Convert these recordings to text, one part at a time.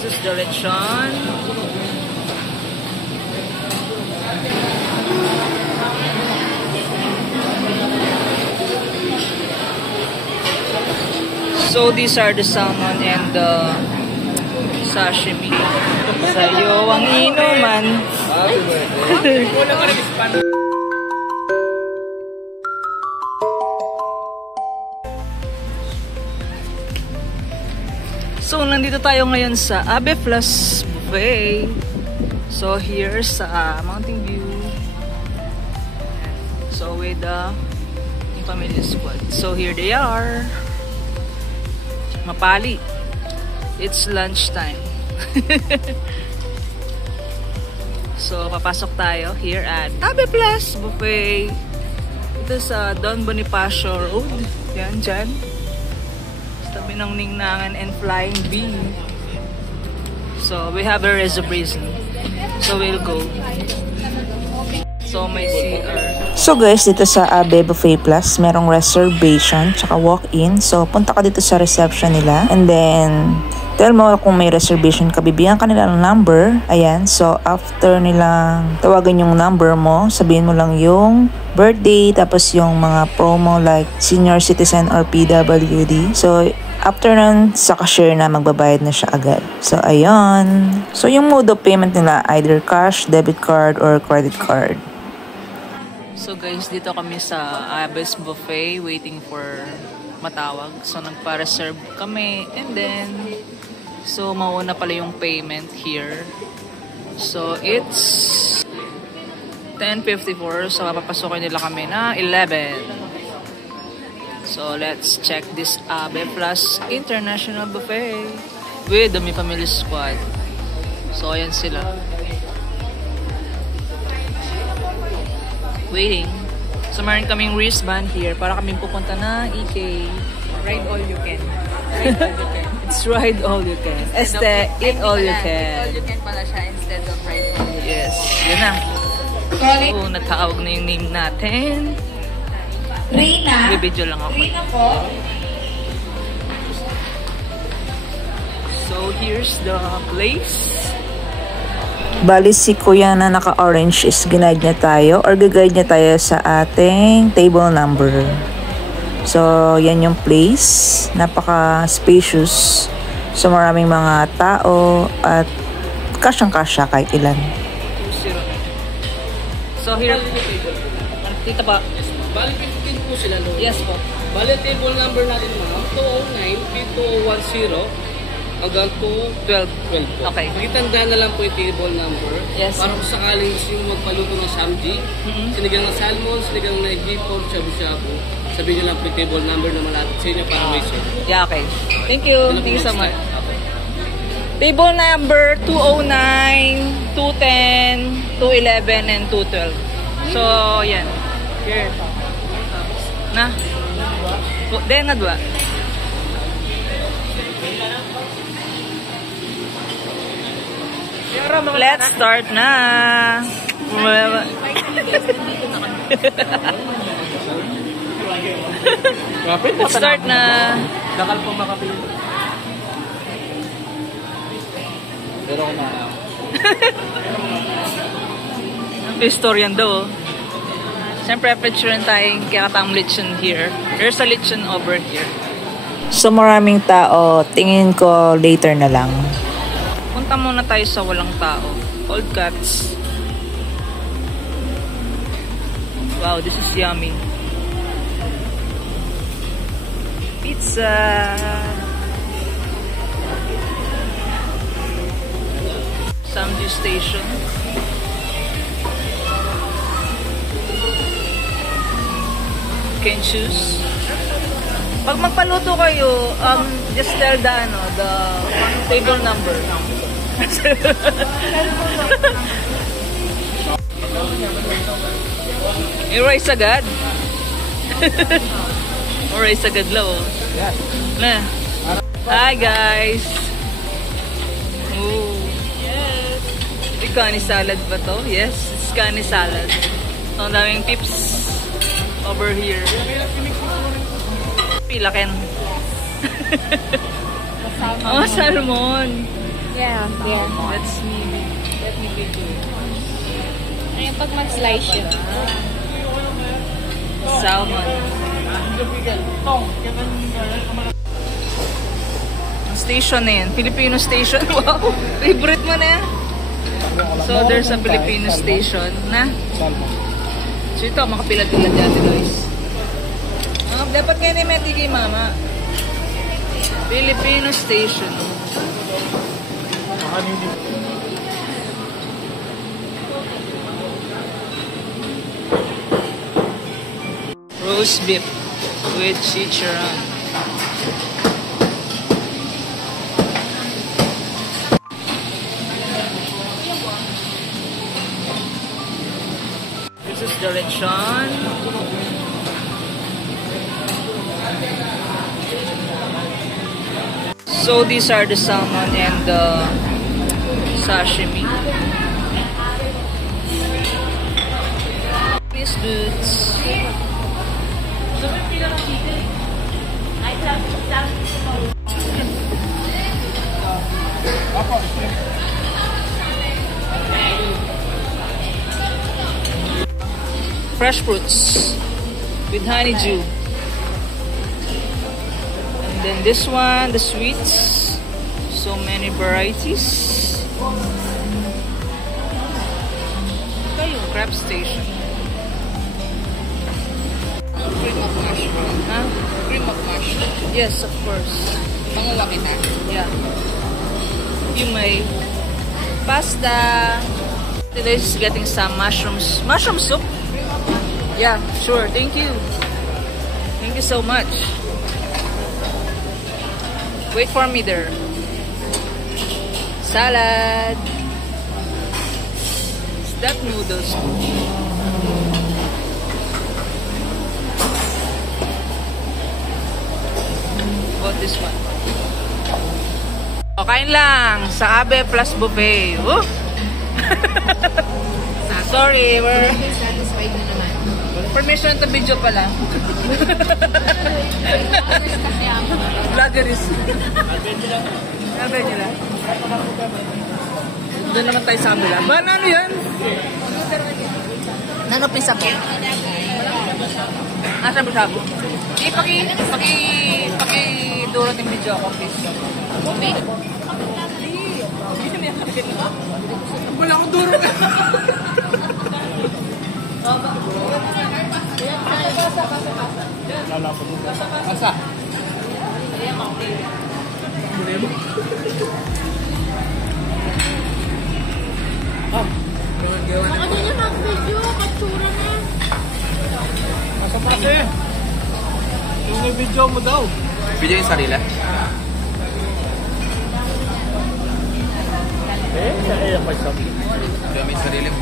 This is the lechon. So these are the salmon and the sashimi. Sa'yo ang inuman. So nandito tayo ngayon sa Abe Plus Buffet. So here sa Mountain View. So with the family squad. So here they are. Mapali. It's lunchtime. So papasok tayo here at Abe Plus Buffet. Ito sa Don Bonifacio Road. Yan, dyan. Tabi ng Ningnangan and Flying Bee. So we have a reservation. So we'll go. So may CR. So guys, dito sa Abe Buffet Plus, merong reservation tsaka walk-in. So punta ka dito sa reception nila. And then, tell mo kung may reservation ka, bibigyan ka nila ng number. Ayan, so after nilang tawagan yung number mo, sabihin mo lang yung birthday, tapos yung mga promo like senior citizen or PWD. So, after nun, sa cashier na magbabayad na siya agad. So, ayun. So, yung mode of payment nila, either cash, debit card, or credit card. So guys, dito kami sa Abe's Buffet waiting for matawag. So nagpa-reserve kami and then so mauna pala yung payment here. So it's 10:54. So papapasokin nila kami na 11. So let's check this Abe Plus International Buffet with the Mi Family Squad. So ayan sila. Waiting. So, meron kaming wristband here para kaming pupunta na EK. Ride all you can. Ride all you can. It's ride all you can. Este, eat all you can. Eat all you can pala siya instead of ride all you can. Yes, yun na. So, natawag na yung name natin. Reyna. Bibidyo lang ako. Reyna po. So, here's the place. Bali si kuya na naka-orange is ginaid niya tayo or gagayad niya tayo sa ating table number. So, yan yung place. Napaka-spacious. So, maraming mga tao at kasyang-kasya kahit ilan. So, here. Dito pa. Bali 15 po sila, no? Yes po. Bali table number natin mga 209-2210 hanggang 12 po. Okay. Itandaan na lang po yung table number. Yes. Para kung sakaling gusto yung magpaluto ng samji, sinigang ng salmon, sinigang ng hipon, shabu-shabu, sabihin nyo lang po yung table number na malapit sa inyo para may share. Yeah, okay. Thank you. Thank you so much. Table number 209, 210, 211, and 212. So, yan. Here. Na? Then, na dua. Let's start na. Let's start na. Dakal po makapili. Pero ako na. Historian daw. Siyempre, picturean tayong kakatang lechon here. There's a lechon over here. So, maraming tao. Tingin ko later na lang. Punta muna tayo sa walang tao. Old Cats. Wow, this is yummy. Pizza. Samji Station. Can choose. Pag magpaluto kayo, just tell the table number. I-rice agad. I-rice agad lo. Na. Hi guys. Ooh. Yes. Kani salad ba to? Yes, it's kani salad. So, ang daming tips over here. Pilaken. Oh, salmon. Yeah. Yeah. Let me video. Ayun, pag mag-slice yun. Salmon. Station na yan. Filipino station. Wow! Favorite mo na yan. So, there's a Filipino station na. So, ito, makapilad-pilad dyan, guys. Dapat kayo na may kay mama. Filipino station. Roast beef with chicharron. This is the lechon. So these are the salmon and the sashimi. These dudes. Fresh fruits with honeydew. And then this one, the sweets. So many varieties. Ito yung crab station. Cream of mushroom. Huh? Cream of mushroom. Yes, of course. Panguha kita. Yeah. You may pasta. Today is getting some mushrooms. Mushroom soup? Yeah, sure. Thank you. Thank you so much. Wait for me there. Salad. Is that noodles? About this one. O, kain lang sa Abe Plus Buffet. Woo! Sorry, we're... Satisfied na naman. Permission to video pala. Vloggeries. Sabi nila. Doon naman tayo sa kabila. Ba, ano yan? Nanopin sa po? Ah, sabi-sabi. Paki-dulot yung video ako, please. Wala akong duro. Asa? Baka din na mag-video, katsura na. Asa pa kasi? Yung video mo daw. Video yung sarili? Kaya pa siya. Video mo yung sarili mo.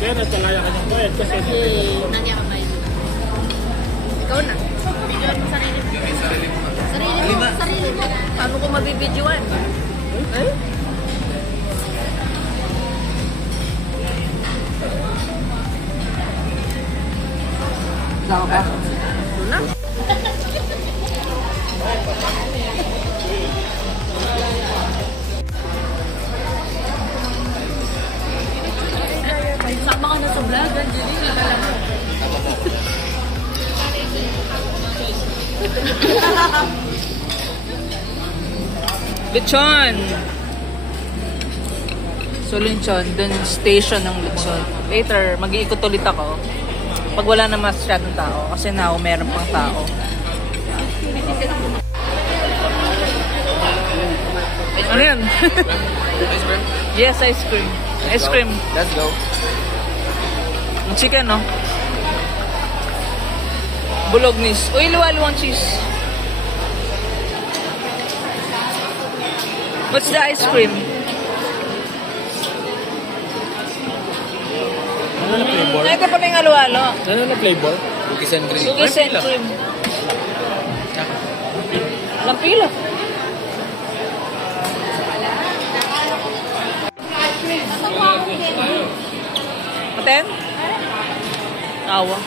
Kaya natalaya ka niyang bayad kasi... Nandiyan ka ba yun? Ikaw na. Video mo sarili mo. Video mo yung sarili mo. Sarili mo. Paano ko mabibidyoan? Eh? Saka pa? Ito na. Sama ka na sa vlog, Angeline. Lechon! So, lechon. Dun station ng lechon. Later, mag-iikot ulit ako. Pag wala na masyadong tao. Kasi now, meron pang tao. Ano yan? Ice cream? Yes, ice cream. Ice cream. Let's go. Ang chicken, no? Bolognes. Uy, luwa-luwang cheese. What's the ice cream? Ano na flavor? Ito pa yung halo-halo. Ano na flavor? Cookies and cream. Cookies and cream. Lampila. Maten? Awa.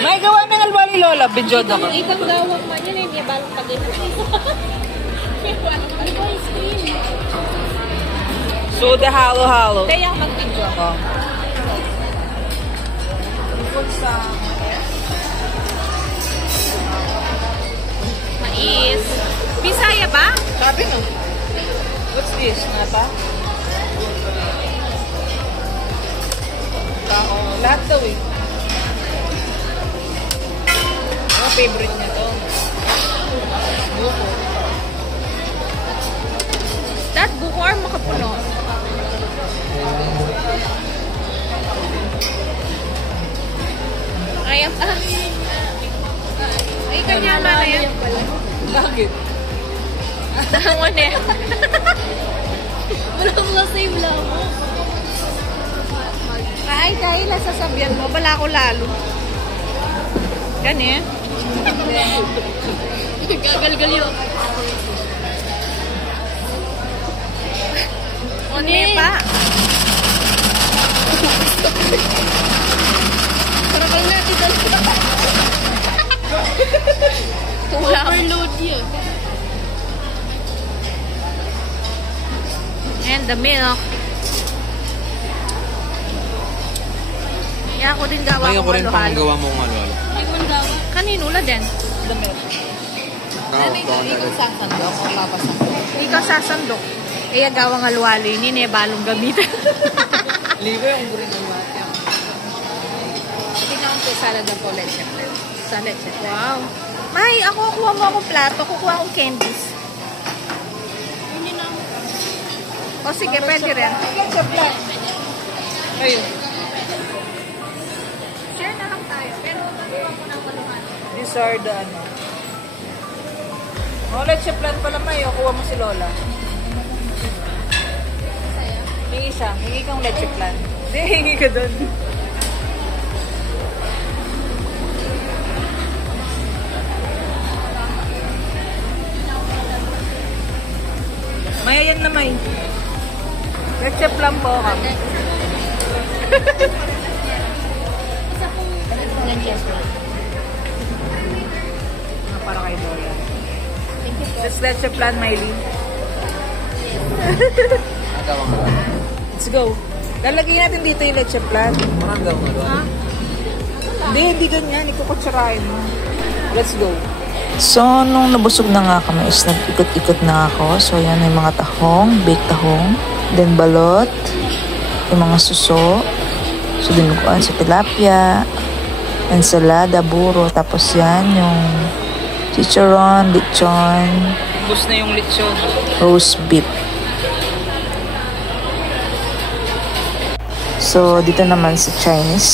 May gawa ng albali lola, bidyod ako. Itang gawang man yun, hindi balong pag So, the halo-halo. Kaya mag-video ako. Mais. Bisaya ba? Sabi no. What's this? Nata? Lahat daw eh. Ano favorite niya to? Buko. That buko or makapuno? Ayam. Ay, kanya ba na yan? Bakit? Tango na yan. Wala save lang mo. Ay, dahil sasabihan mo, bala ko lalo. Ganyan. Gagal-gal yun. One pa. Parang natin dalawa. Overload yun. And the milk. Kaya ako din gawa Ay, ko ako rin pang halo-halo. gawa mong halo-halo. Kanino la din? Sasandok. Ikaw sasandok. Kaya gawang halo-halo yun, eh, balong gamitan. Libre yung gurin ng mati. Tingnan ko salad ng po leche. Sa leche. Wow. May, ako kuha mo akong plato, kukuha akong candies. Hindi na. O sige, pwede rin. Ayun. Share na lang tayo. Pero kuha ko ng kaluhan. These are the ano. Oh, leche plan pala may. Kuha mo si Lola. Hingi siya. Hingi kang leche plan. Hindi, hingi ka doon. May ayan na may. Leche plan po kami. Para kay Lola. Let's leche plan, Miley. Let's go. Lalagyan natin dito yung leche plan. Parang gawang halo-halo. Hindi ganyan. Ikukutsarain mo. Let's go. So, nung nabusog na nga kami is nag-ikot-ikot na ako. So, yan yung mga tahong, baked tahong. Then, balot. Yung mga suso. So, dinuguan sa tilapia. Ensalada, buro. Tapos yan, yung chicharon, lechon, Bus na yung lechon. roast beef. So, dito naman sa Chinese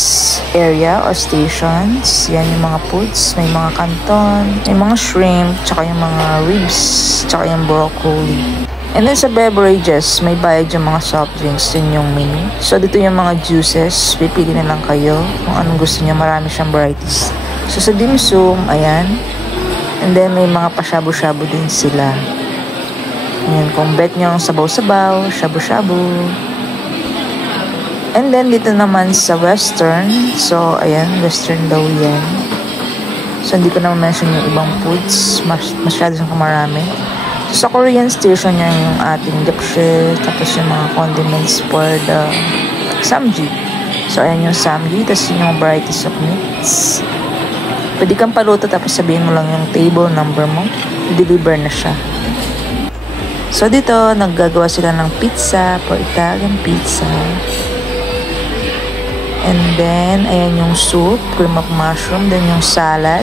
area or stations, yan yung mga foods. May mga canton, may mga shrimp, tsaka yung mga ribs, tsaka yung broccoli. And then sa beverages, may bayad yung mga soft drinks, yun yung menu. So, dito yung mga juices, pipili na lang kayo kung anong gusto niyo, marami siyang varieties. So, sa dim sum, ayan. And then, may mga pashabu-shabu din sila. Ayan, kung bet nyo ang sabaw-sabaw, shabu-shabu. And then, dito naman sa western. So, ayan, western daw yan. So, hindi ko na mention yung ibang foods. Masyado siyang kamarami. So, sa Korean station yan yung ating japchae. Tapos yung mga condiments for the samji. So, ayan yung samji. Tapos yung varieties of meats. Pwede kang paluto tapos sabihin mo lang yung table number mo. Deliver na siya. So, dito, naggagawa sila ng pizza. For Italian pizza. And then, ayan yung soup, cream of mushroom, then yung salad.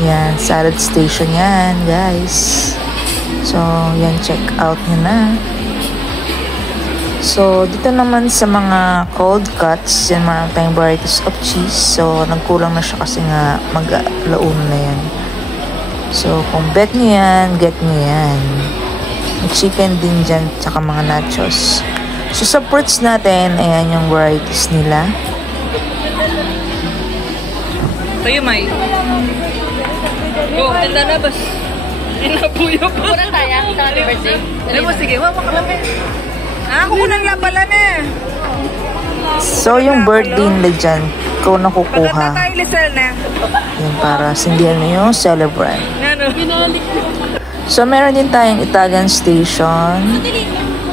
Yan, salad station yan, guys. So, yan, check out nyo na. So, dito naman sa mga cold cuts, yan, marami tayong varieties of cheese. So, nagkulang na siya kasi nga mag-laun na yan. So, kung bet nyo yan, get nyo yan. May chicken din dyan, tsaka mga nachos. So, sa fruits natin, ayan yung varieties nila. Tayo, May. Go, tanda na bas. Inapuyo pa. Kunan tayo sa happy birthday. Alam mo, sige, wawa ka lang. Ah, kukunan lang pala na. So, yung birthday nila dyan, ikaw na Maganda kukuha. tayo, Lisel na. Yan, para sindihan mo yung celebrant. Ano? So, meron din tayong Italian station.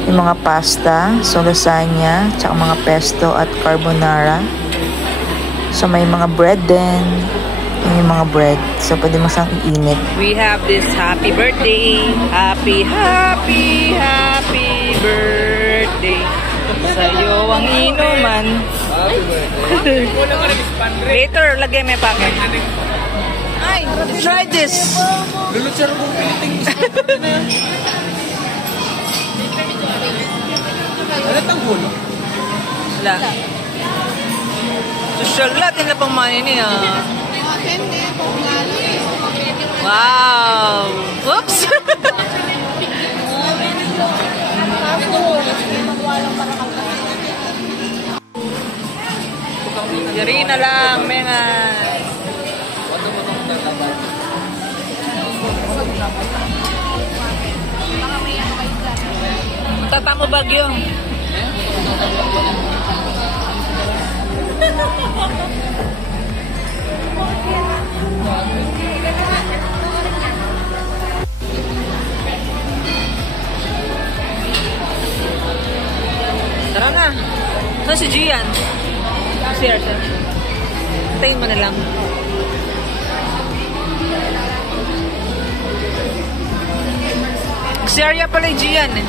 Yung mga pasta, so lasagna, tsaka mga pesto at carbonara. So, may mga bread din. Yung mga bread. So, pwede mo siyang iinit. We have this happy birthday. Happy birthday. Sa'yo ang inuman. Later, lagay may packet. Ay, try this. Lulutsar kong piliting ano itong gulo? Wala. Social natin na pang money niya. Wow! Whoops! Yari na lang, mengan. Tatamo bagyo. Tara na. Saan si Gian? Si Arthur. Tayin mo na lang. Si Arya pala yung Gian eh.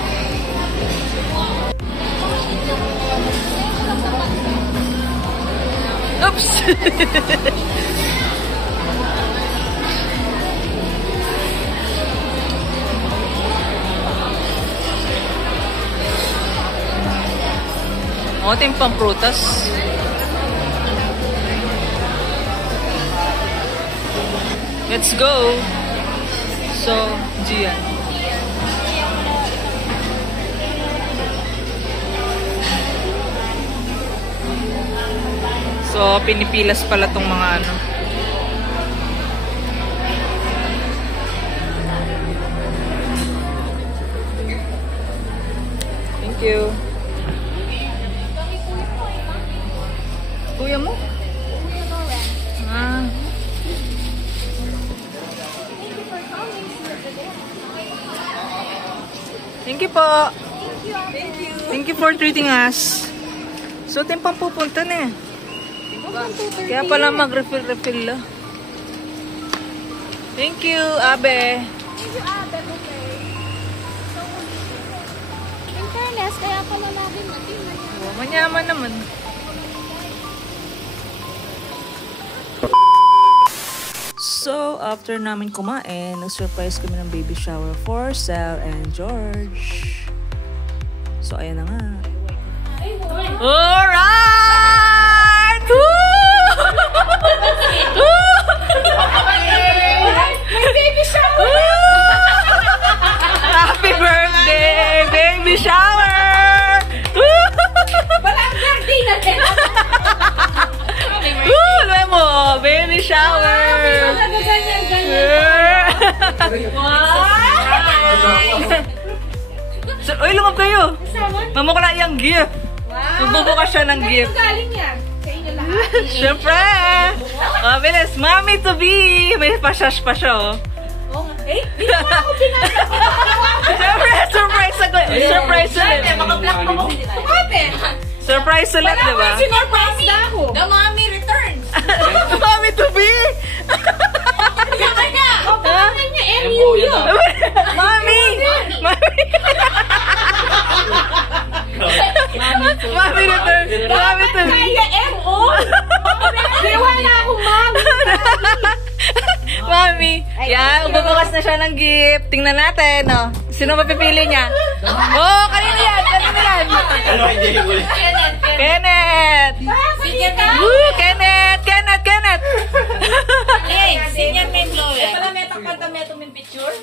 Oops! O, ito yung pamprutas. Let's go! So, Gian. So, pinipilas pala tong mga ano. Thank you. Kuya mo? Ah. Thank you po. Thank you for treating us. So, ito yung pampupunta na eh. Kaya pala mag-refill la. Thank you, Abe. Thank you, Abe. In fairness, kaya pala natin natin. Oh, manyaman naman. So, after namin kumain, nag-surprise kami ng baby shower for Sel and George. So, ayan na nga. Alright! My baby shower! Happy birthday, baby shower! Walang birthday na din! Alam mo, baby shower! So, uy, lumab kayo! Mamukla yung gift! Magbubukas siya ng gift. Galing yan. Sa inyo lahat. Siyempre! Bilis, mommy to be! May pasyash pa siya, oh. Eh, di naman ako pinasa. Siyempre, surprise ako. Surprise ulit. Maka-block pa mo. Ate! Surprise ulit, Wala diba? ko sinurprise na ako. The mommy returns. Mommy to be! Saka na! O, pangalan niya MU yun. Mommy! Mommy! Mommy return! Mommy to be! Kaya MO? Pero wala akong mommy. Mami, yan, bubukas na siya ng gift. Tingnan natin, oh. Sino mapipili niya? Oh, kanina yan, kanina yan. Kenneth! Woo, Kenneth! Hey, senior may blower. Pala may takpanta may tuming picture.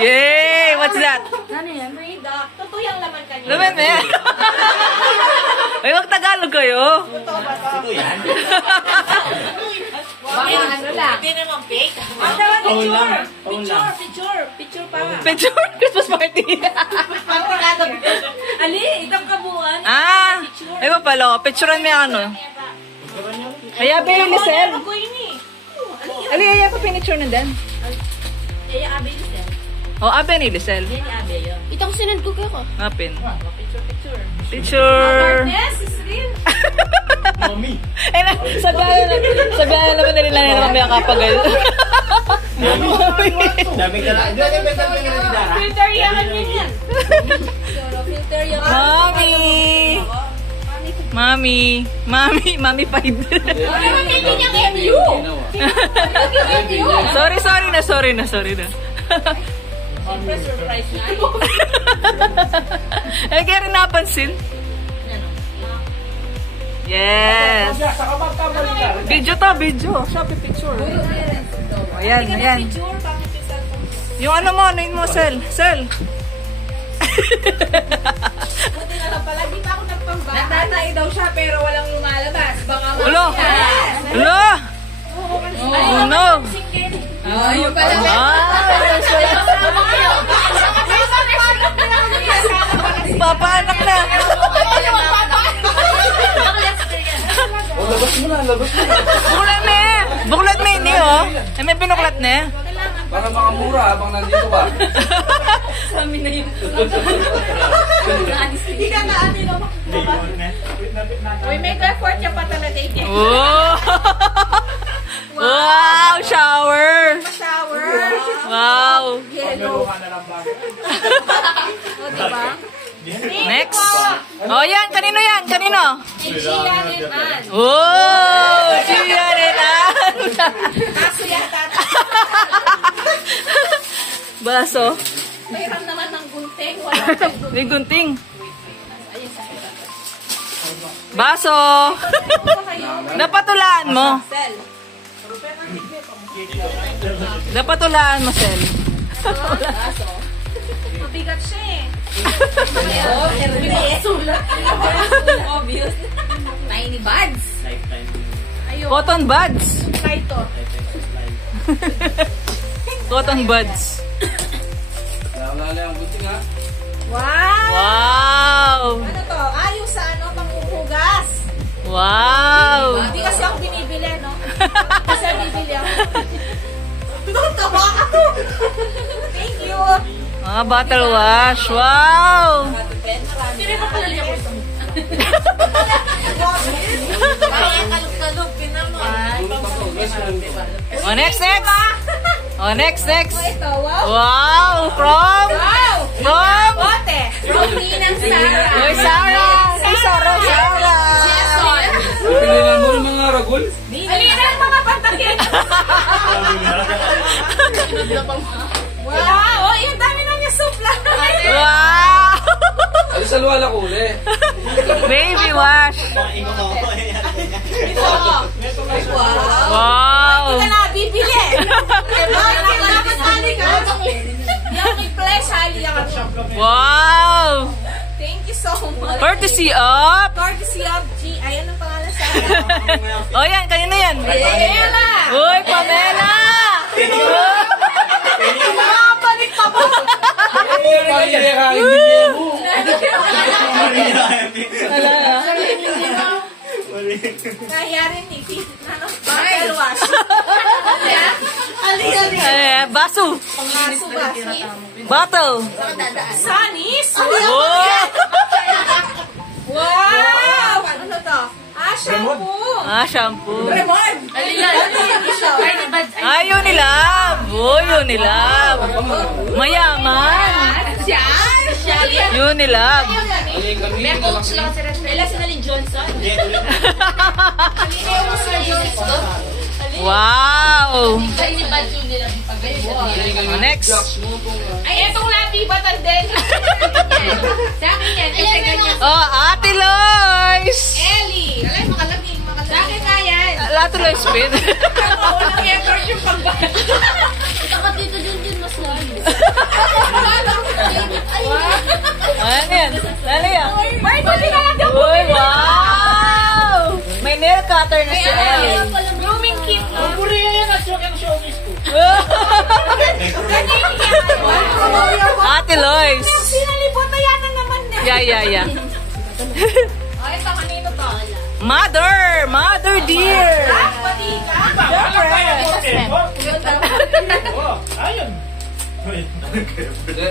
Yay! What's that? Ano yan? Rida. Totoo yung laman kanina. Laman na yan. Ay, wag Tagalog kayo. Totoo ba to? Ito yan. Wow, ano lang. Hindi naman fake. Ano naman picture? Picture pa. Picture, Christmas party. Ali, itong kabuuan. Ah, ay ba pala, picturean mo yung ano. Kaya ba yung Lisel? Ano ko ini? Ali, ay pa pinicture na din. Yaya Abe Lisel. Oh, Abe ni Lisel. Yaya Abe yun. Itong sinend ko ko. Apin. Picture. Picture. Yes, is real. Mami. Ay na, sabihan naman na nila na kami ang kapagal. Dami ka lang. Filter yan yan. Filter yan. Mami 5. Sorry na. Surprise na. Ay, kaya rin napansin. Yes. Video. Shopee picture. Ayan. Yung ano mo, Sel. Palagi pa ako nagpambata. Natatay daw siya pero walang lumalabas. Baka Ulo! Oh no! Ayun pala. Papaanak na! Labas mo na. Buklat na ini, oh. Ay, may binuklat na. Para makamura habang nandito ba? Sa amin na yun. Hindi ka na atin ako. Uy, may effort siya pa talaga ito. Oh! Wow! Shower! Shower. Wow! Yellow. O, diba? Next! Oh, yan! Kanino yan? Kanino? Gian and Ann. Oh! Siya rin Kaso yata. Baso. Mayroon naman ng gunting. Wala kang gunting. May gunting. Baso. Napatulaan mo. Sel. Napatulaan mo, Sel. Kaso. Mabigat siya eh. Sulat. Obvious. Tiny buds. Ayun. Cotton buds. Kaito. Cotton buds. Lala ang buti nga. Wow! Wow! Ano to? Ayos sa ano, panghuhugas. Wow! Hindi kasi ako binibili, no? Kasi bibili ako. Tawa ako! Thank you! Mga bottle wash. Wow! Sino ba pala niya ko ito? Kaya kalup-kalup, pinaman. Oh, next! Oh, next! Ito, wow! Wow! From? Bote! From Ninang Sarah! Uy, Sarah! Sarah! Pinilan mo ng mga ragol? Alinan mga pantakit! Wow! Oh, yung dami na niya supla! Wow! Alis sa luwala ko uli. Baby wash! Ito! Wow! Hindi ka na bibili! Dapat sali ka! Yung may flash, hali ako. Wow! Thank you so much. Courtesy of... Courtesy of G. Ayan ang pangalan sa Oh, yan. Kanino yan? Pamela! Uy, Pamela! Nakapalik pa ba? Kaya rin ni ano? Bottle wash. Ali. Baso. Baso ba? Bottle. Sanis? Oh! Wow! Ano to? Shampoo. Shampoo. Remon. Ay, Unilab. Oh, Unilab. Mayaman. Unilab. May coach lang si Red. Kailan si Nalin Johnson? Wow. Next. Ay, itong labi batal din. Sa akin yan. Kasi ganyan. Oh, Ate Lois. Ellie. Alay, makalaging. Sa akin nga yan. Ate Lois Pin. Walang effort yung pagbalik. Saka dito din mas lalo. Ano yan? Ano yan? Ay, pwede ka lang daw. Uy, wow. May nail cutter na si Ellie. Blooming kit. Ang Korea yan at saka yung showbiz ko. Ganyan yan. Ate Lois. Sinalipot na yan na naman. Yeah. Ay, ito kanino to? Mother! Mother dear! Ayun.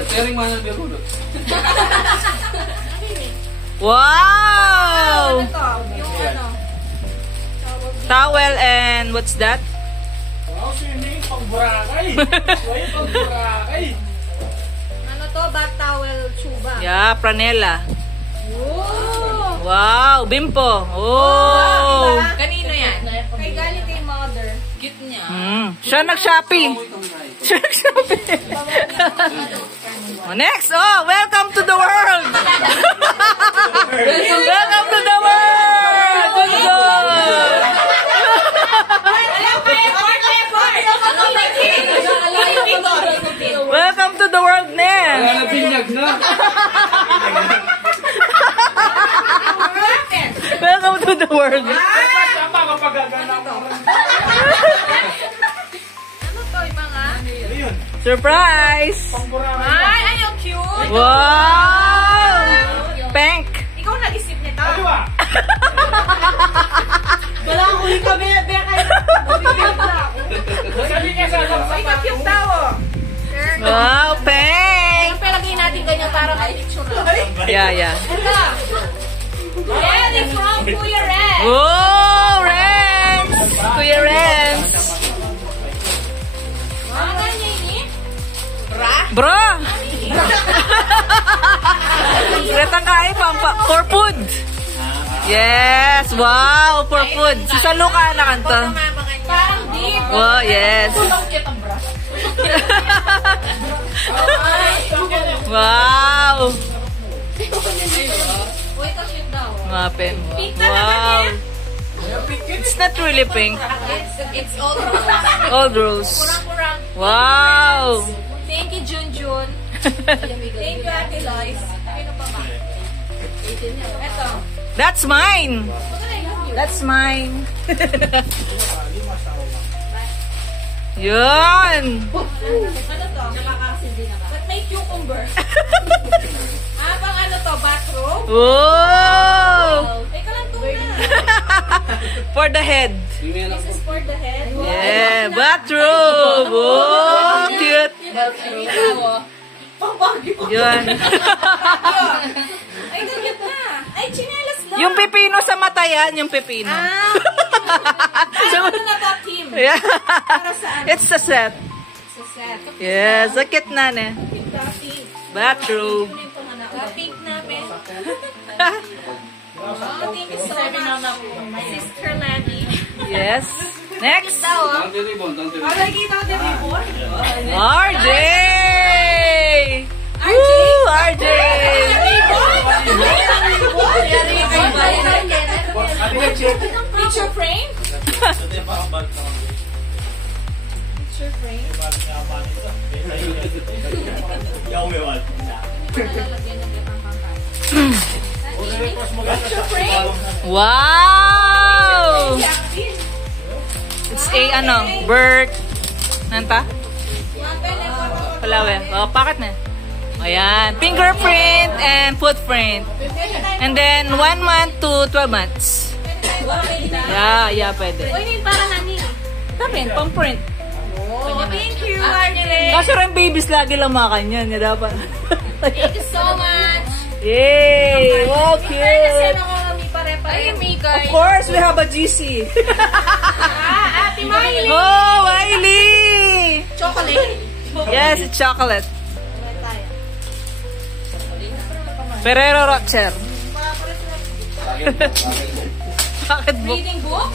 Sharing man ang birulo. Wow! Yung ano. Towel and what's that? Wow, swimming pang Boracay. Ayun, pang Boracay. Ano to? Bath towel chuba. Yeah, Pranela. Oh! Wow, Bimpo. Oh! Kanino yan? Kay galing kay mother. Cute niya. Siya nag-Shopee. Siya nag-Shopee. Next, welcome to the world. Welcome to the world. Welcome to the world, Nen. Wala na binyag na. Welcome to the world. Tama kapag gagana ko. Ano to yung mga? Ayun, Surprise. pang Boracay. Ay, ay, yung cute. Wow. Pink. Ikaw nag-isip nito. Ano ba? Wala akong huli ka, be kayo. Sabi niya sa Ay, ka-cute daw, oh. Sure. Wow, pink. Ang palagay natin ganyan para ma-picture na. Yeah. Ito. Yan, it's from Kuya Ren. Oh, Renz. Kuya Renz. Mga ganyan ni? Bro. Retang kain for food. Yes, wow, for food. Susalo ka na kanto. Parang deep. Wow, yes. Wow. Uy, ito cute daw. Mapin. Pink na naman Wow. yan. It's not really pink. It's all rose. All rose. Kurang-kurang. Wow. Thank you, Junjun. Thank you, Ate Lois. Ano pa ba? Ito. That's mine. That's mine. Yun. Ano to? Ba't may cucumber? Pang ano to? Bathrobe? Oh. Teka lang tuna. For the head. This is for the head. Yeah, bathrobe. Oh, cute. Yun. Ay, cute na. Ay, chinelas lang. Yung pipino sa mata yan, yung pipino. Parang ano na to, Kim? Yeah. Para saan? It's a set. Sa set. Yes, sakit na ne. Pink na, pink. Bathrobe. Pink na, pink. Oh, thank you so much. Sister Lani. Yes. Next. Tante Ribbon, Tante Ribbon. Nakikita ko din before. RJ! RJ? Woo, RJ! Picture frame? Picture frame? Picture frame? Wow! It's a bird. Nanta? Palawe. Oh, pakat na. Ayan. Fingerprint and footprint. And then 1 month to 12 months. Yeah, pwede. Uy, hindi para nani. Tapin, pang-print. Oh, thank you, Marjorie. Kasi rin babies lagi lang makan yan. Dapat. Thank you so much. Yay! Wow, Kasi cute! nakakami pare-pare. Ay, Of course, we have a GC. Ate Miley. Oh, Wiley! Chocolate. Yes, it's chocolate. Ferrero Rocher. Bakit book? Reading book?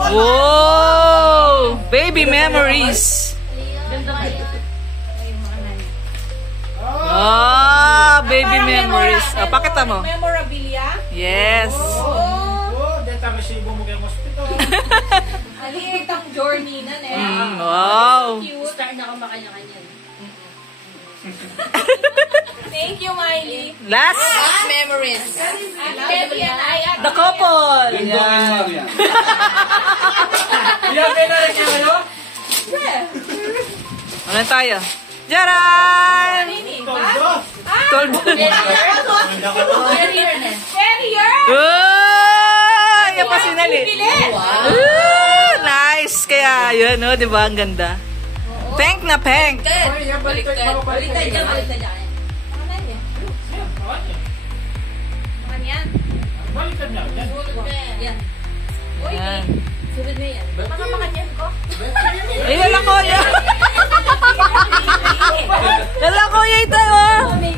Whoa! Baby memories. Ah, baby memories. Ah, pakita mo. Memorabilia? Yes. Oh, Dito kami sa ibo mo kayong hospital. maliit ang journey na eh. Wow. Cute. Start na kumakanya-kanya. Thank you, Miley. Last, Memories. Kevin and I. the couple. Lindo Yan. and Marian. Ilagay na rin niya kayo? Ano tayo? Jaran! Ini, ba? Ah, Carrier! Oh! Yan pa sinali. Nice! Kaya yun, no? Diba? Ang ganda. Pink na pink. Baliktad dyan. Makan yan. Balikan niya. Yan. Uy, Yan. sunod mo yan. Makan yan ko. Ay, lalako yan. Lalako yan ito, oh. May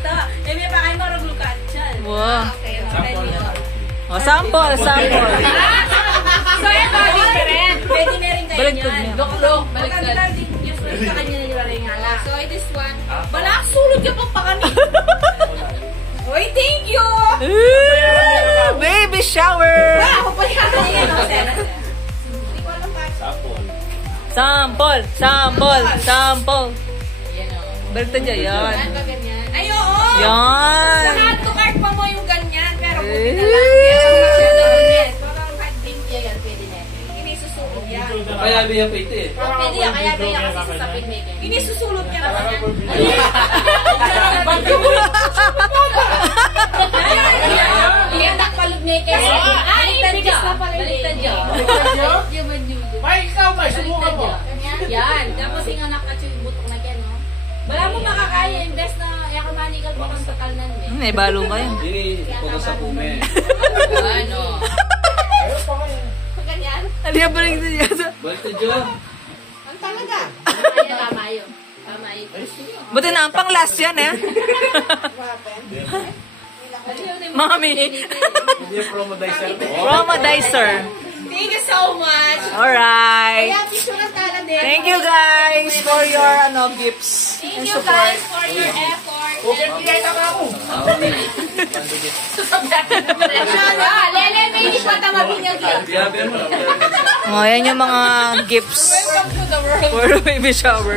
pakain mo raglukan. Wow. Okay. Oh, sample. So, yan ba? Different. Pwede na rin kayo Baliktad yan. niya. Lok-lok. Baliktad. Usually sa kanya na nilaringala. So, this one. Balak, sulod ka pang pakami. Uy, thank you! Ooh, baby shower. Ako pa yan. Hindi ko alam pa. Sample. Baliktad niya, yan. Yan ba ganyan? Ay, oo! Yan. Sa hand to cart pa mo yung ganyan. Pero buti na lang. Parang hand drink yan. Pwede na. Inisusulot yan. Kaya biya pa ito eh. Pwede yan. Kaya kaya kasi sa filmmaking. Inisusulot yan. Iyandak palog niya kasi. Baliktad niya. Baliktad niya. May ikaw ba? Subukan mo. Yan. Tapos yung anak at yung butok na yan, no? Wala mo makakaya. Imbes na yakamanigal mo kang takalnan, eh. May balo kayo. Ini ipoko sa pume. Ano? Ganyan? Ano yung baliktad niya? Balik na dyan. Ang talaga. Tama yun. Tama yun. Buti na, ang pang last yan, eh. Mami. Hindi yung promodizer. Promodizer. Thank you so much. Alright. Kaya picture ng tala din. Thank you guys for your gifts Thank and you support. guys for your effort. Okay, bigay na ka ako. Lele, may hindi pa tamabinyag yan. Biya biya mo. Oh, yan yung mga gifts Welcome to the world. for the baby shower.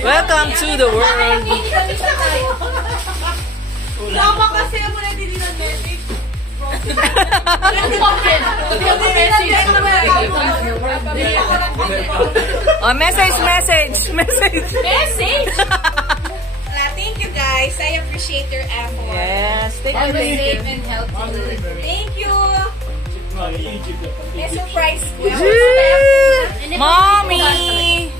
Welcome to the world. Hindi kami sa tayo. Tama kasi mo na hindi na message. Oh, message. Message! Thank you guys. I appreciate your effort. Yes, thank you, Always thank safe you. and healthy. Thank you. Egypt. May surprise ko. Mommy!